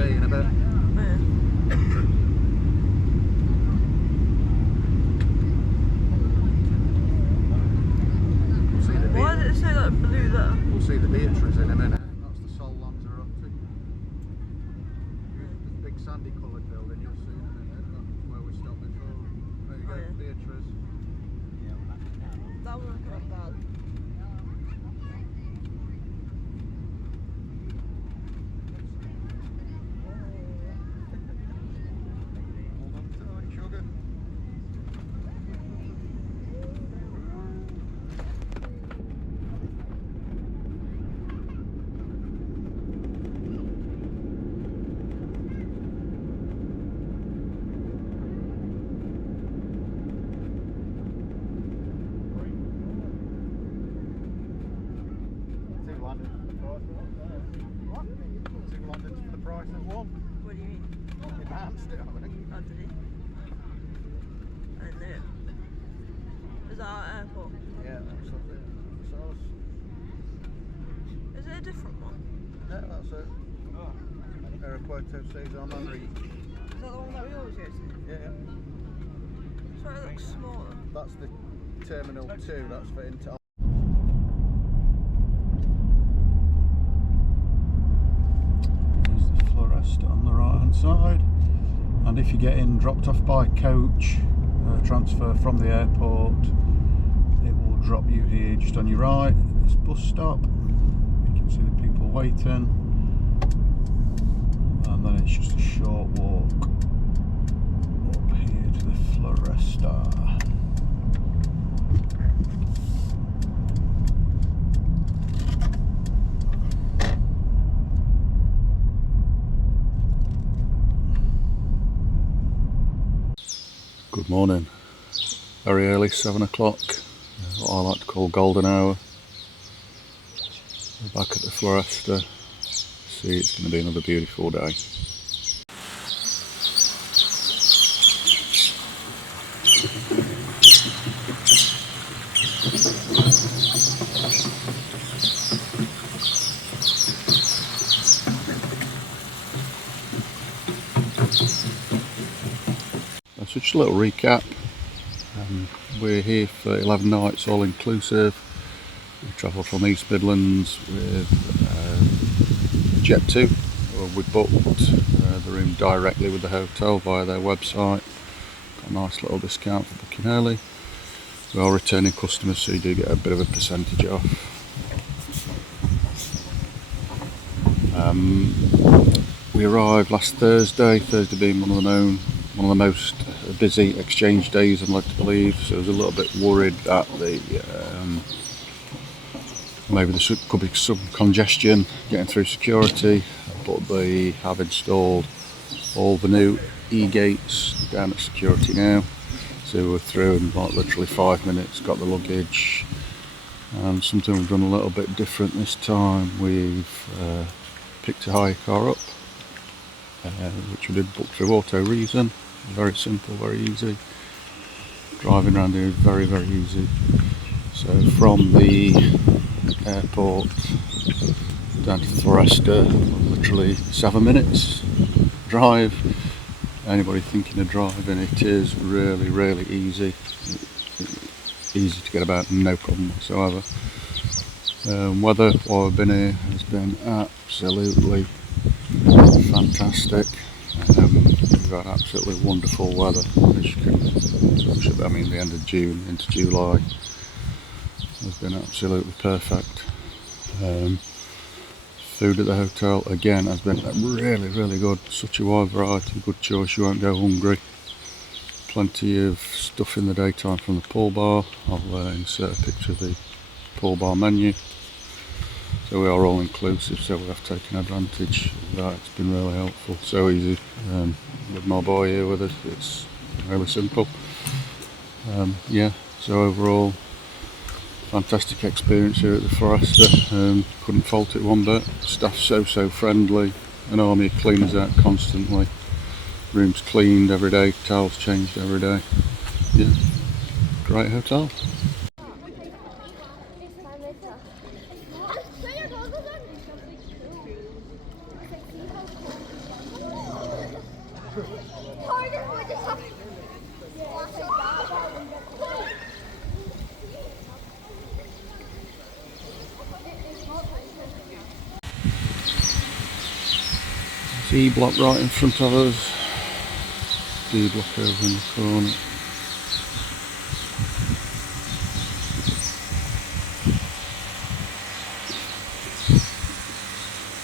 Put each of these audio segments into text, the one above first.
see you in a bit. Why did it say that blue there? We'll see the Beatrice in a minute. That's the Sol Lanzarote. The big sandy coloured building you'll see in a minute. That's where we stopped before. There you go, Beatrice. That one got bad. Hold on tight, sugar. One. What do you mean? He bounced it, I think. Oh, did he? I knew. Is that our airport? Yeah, that's up there. Is it a different one? Yeah, that's it. Aeropuerto Cesar Manrique. Is that the one that we always go to? Yeah. Sorry, it looks smaller. That's the Terminal 2, that's for Inter. Floresta on the right hand side, and if you're getting dropped off by coach transfer from the airport, it will drop you here just on your right. This bus stop, you can see the people waiting, and then it's just a short walk up here to the Floresta. Good morning. Very early, 7 o'clock, what I like to call golden hour. We're back at the Floresta. See, it's going to be another beautiful day. So just a little recap. We're here for 11 nights all inclusive. We travelled from East Midlands with Jet2. We booked the room directly with the hotel via their website. Got a nice little discount for booking early. We are returning customers, so you do get a bit of a percentage off. We arrived last Thursday being one of the most busy exchange days, I'm led to believe, so I was a little bit worried that maybe there could be some congestion getting through security, but they have installed all the new e-gates down at security now, so we're through in like literally 5 minutes, got the luggage. And something we've done a little bit different this time, we've picked a hire car up, which we did book through Auto Reason. Very simple, very easy. Driving around here is very, very easy. So from the airport down to Floresta, literally 7 minutes drive. Anybody thinking of driving, it is really, really easy. Easy to get about, no problem whatsoever. Weather while we've been here has been absolutely fantastic. We've had absolutely wonderful weather, as you can, I mean the end of June into July has been absolutely perfect. Food at the hotel again has been really, really good. Such a wide variety, good choice, you won't go hungry. Plenty of stuff in the daytime from the pool bar. I'll insert a picture of the pool bar menu. So we are all inclusive, so we have taken advantage of that. It's been really helpful, so easy. With my boy here with us, it's really simple. Yeah, so overall, fantastic experience here at the Floresta. Couldn't fault it one bit. Staff so friendly, an army of cleaners out constantly. Rooms cleaned every day, towels changed every day. Yeah, great hotel. C block right in front of us, D block over in the corner.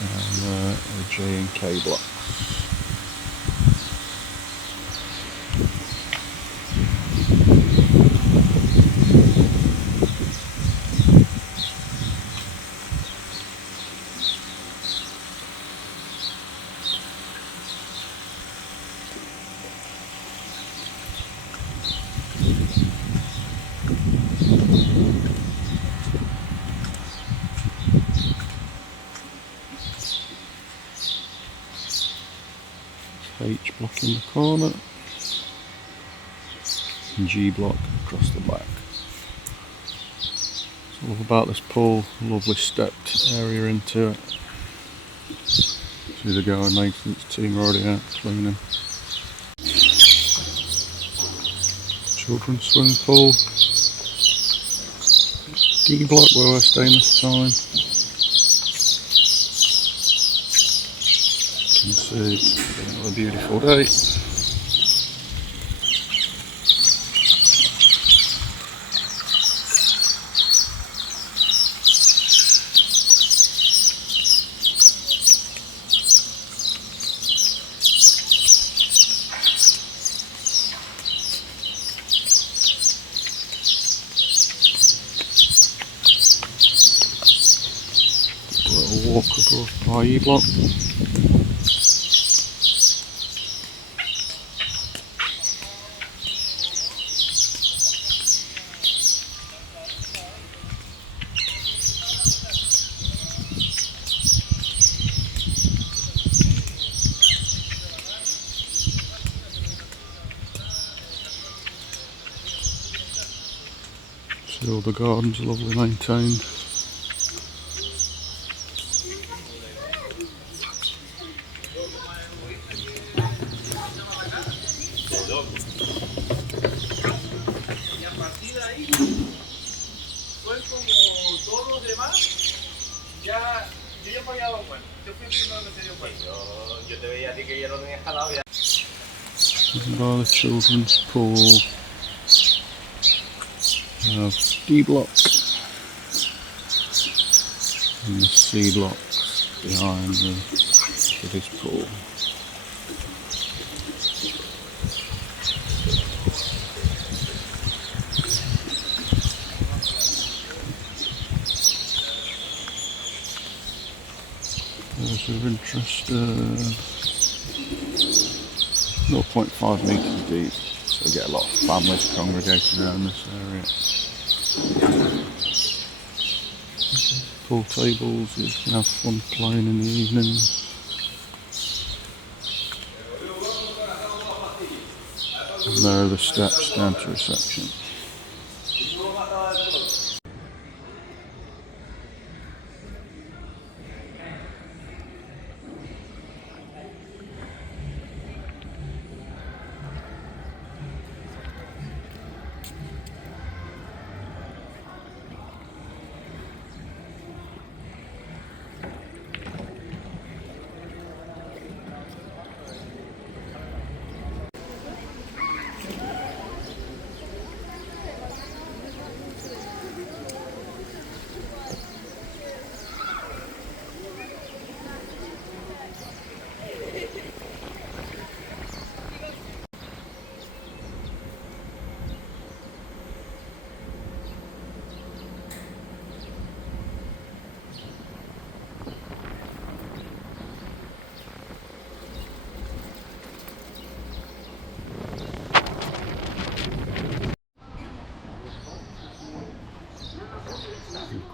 Down there are J and K blocks. H block in the corner and G block across the back. It's all about this pool, lovely stepped area into it. See the guy maintenance team already out cleaning. Children's swimming pool. D block where we're staying this time. You can see it's been another beautiful day. A little walk across by E block. See all the gardens are lovely maintained. By the children's pool, we have D block and the C blocks behind the kiddies pool. Those of interest, 0.5 metres deep, so we get a lot of families congregating around this area. Pool tables, you can have fun playing in the evening. And there are the steps down to reception.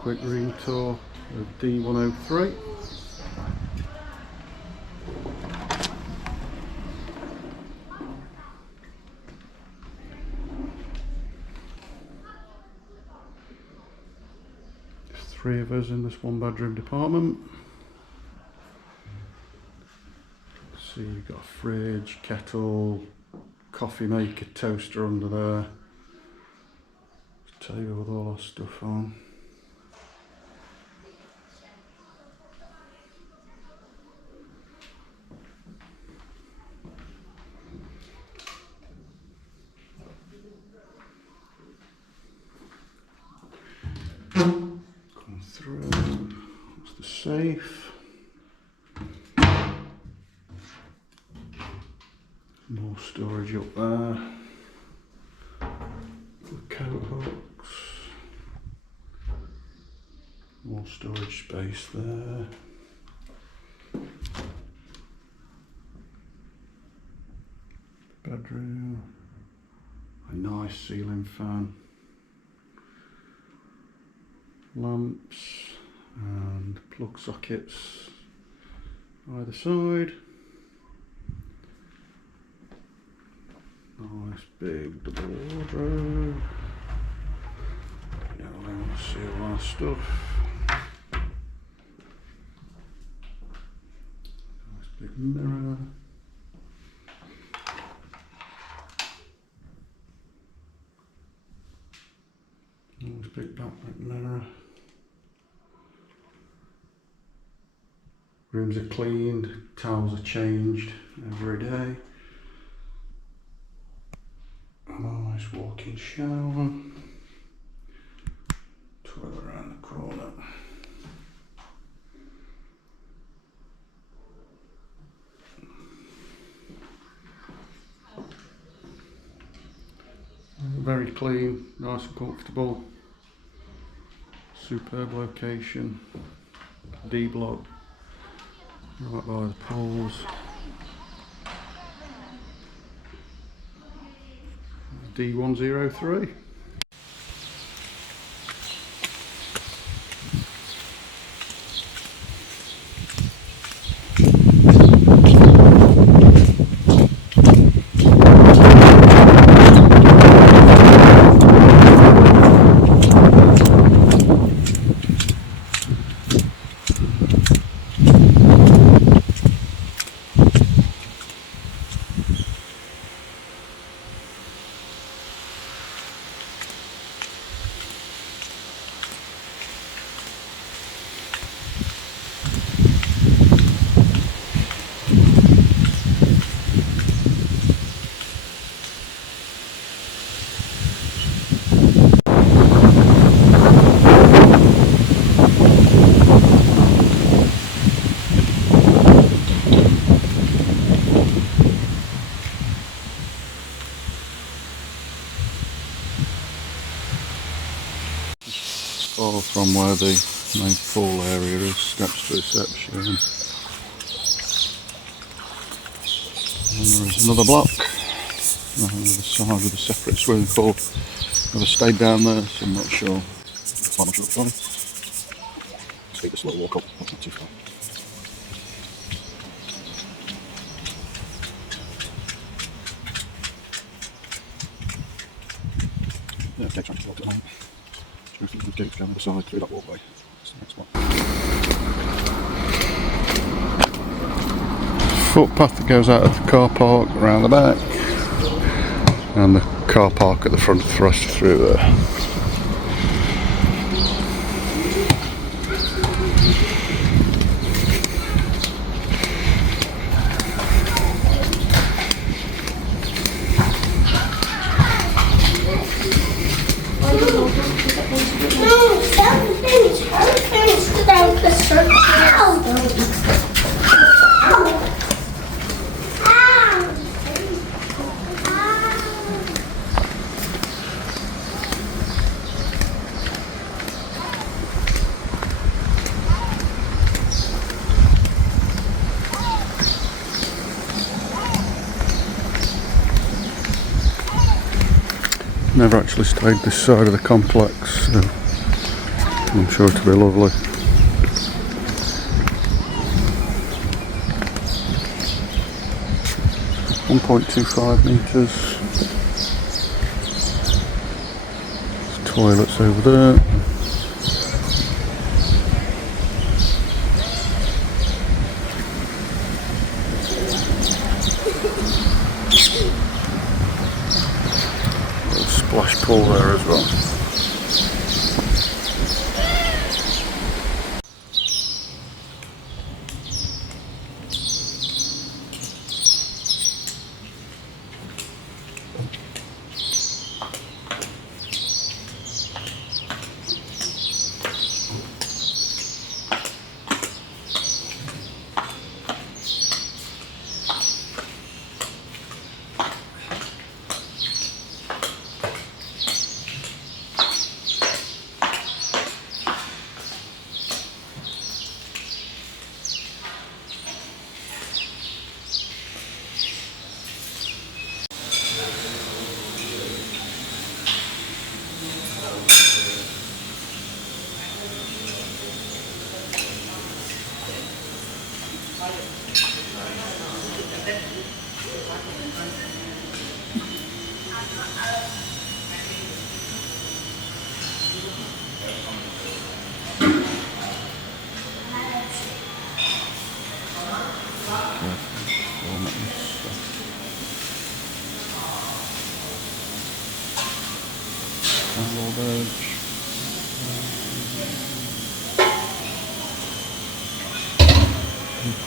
Quick room tour of D103. There's 3 of us in this 1-bedroom department. So you've got a fridge, kettle, coffee maker, toaster under there. Table with all our stuff on. More storage up there. The coat hooks. More storage space there. Bedroom. A nice ceiling fan. Lamps and plug sockets either side. Nice big double wardrobe. Now I want to see all our stuff. Nice big mirror. Nice big backlit mirror. Rooms are cleaned, towels are changed every day. Nice walk-in shower. Toilet around the corner. Very clean, nice and comfortable. Superb location. D block. Right by the pools. D103. Far from where the main pool area is, steps to reception. And there is another block on the other side with a separate swimming pool. Never stayed down there, so I'm not sure. I'm not sure it's fine. Let's take this little walk up, that's not too far. Yeah, next one, walk to the line. The gates down the side through that walkway. That's the next one. Footpath that goes out of the car park around the back, and the car park at the front of the Floresta through there. Never actually stayed this side of the complex, so I'm sure it'll be lovely. .25 metres. There's toilets over there. Splash pool there as well.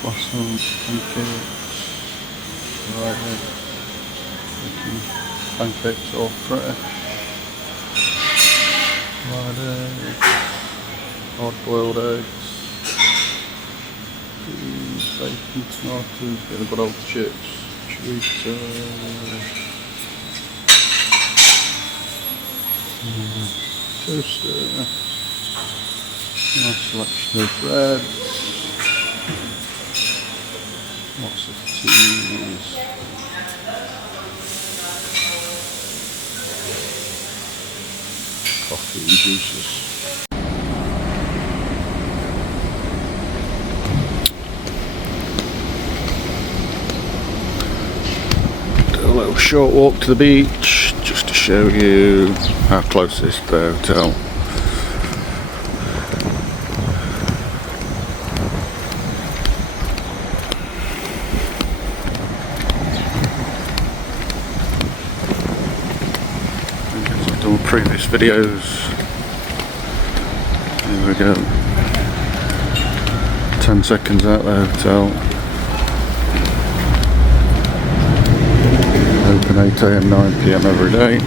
Croissants, pancakes, right eggs, pancakes all fresh, fried eggs, hard boiled eggs, cheese, bacon, tomatoes, get the good old chips, chorizo, toaster, nice selection of breads. Lots of teas. Coffee and juices. Do a little short walk to the beach just to show you how close it is to the hotel. Previous videos. Here we go. 10 seconds out the hotel. Open 8 AM, 9 PM every day.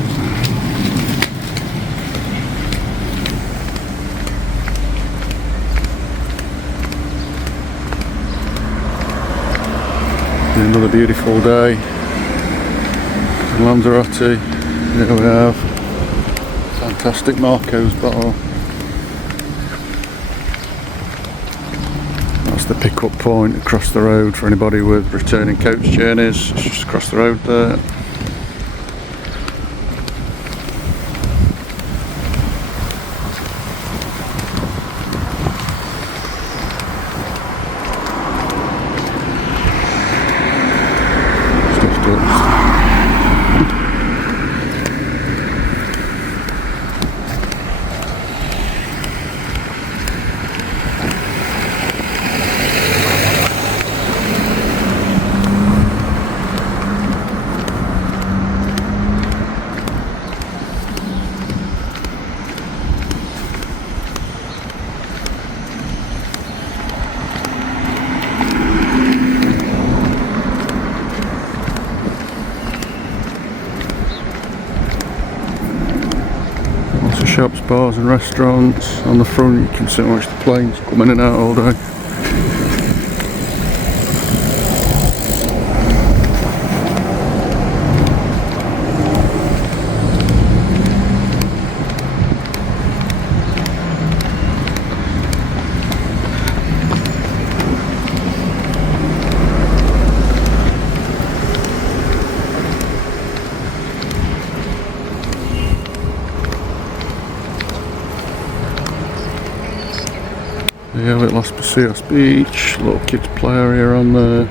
Another beautiful day in Lanzarote. Here we have fantastic Marco's bar. That's the pick-up point across the road for anybody with returning coach journeys. It's just across the road there. Shops, bars and restaurants. On the front you can see watch the planes come in and out all day. Yeah, at Las Paseos Beach, little kids play area on there.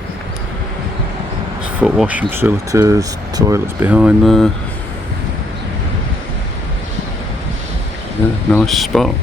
There's foot washing facilities, toilets behind there. Yeah, nice spot.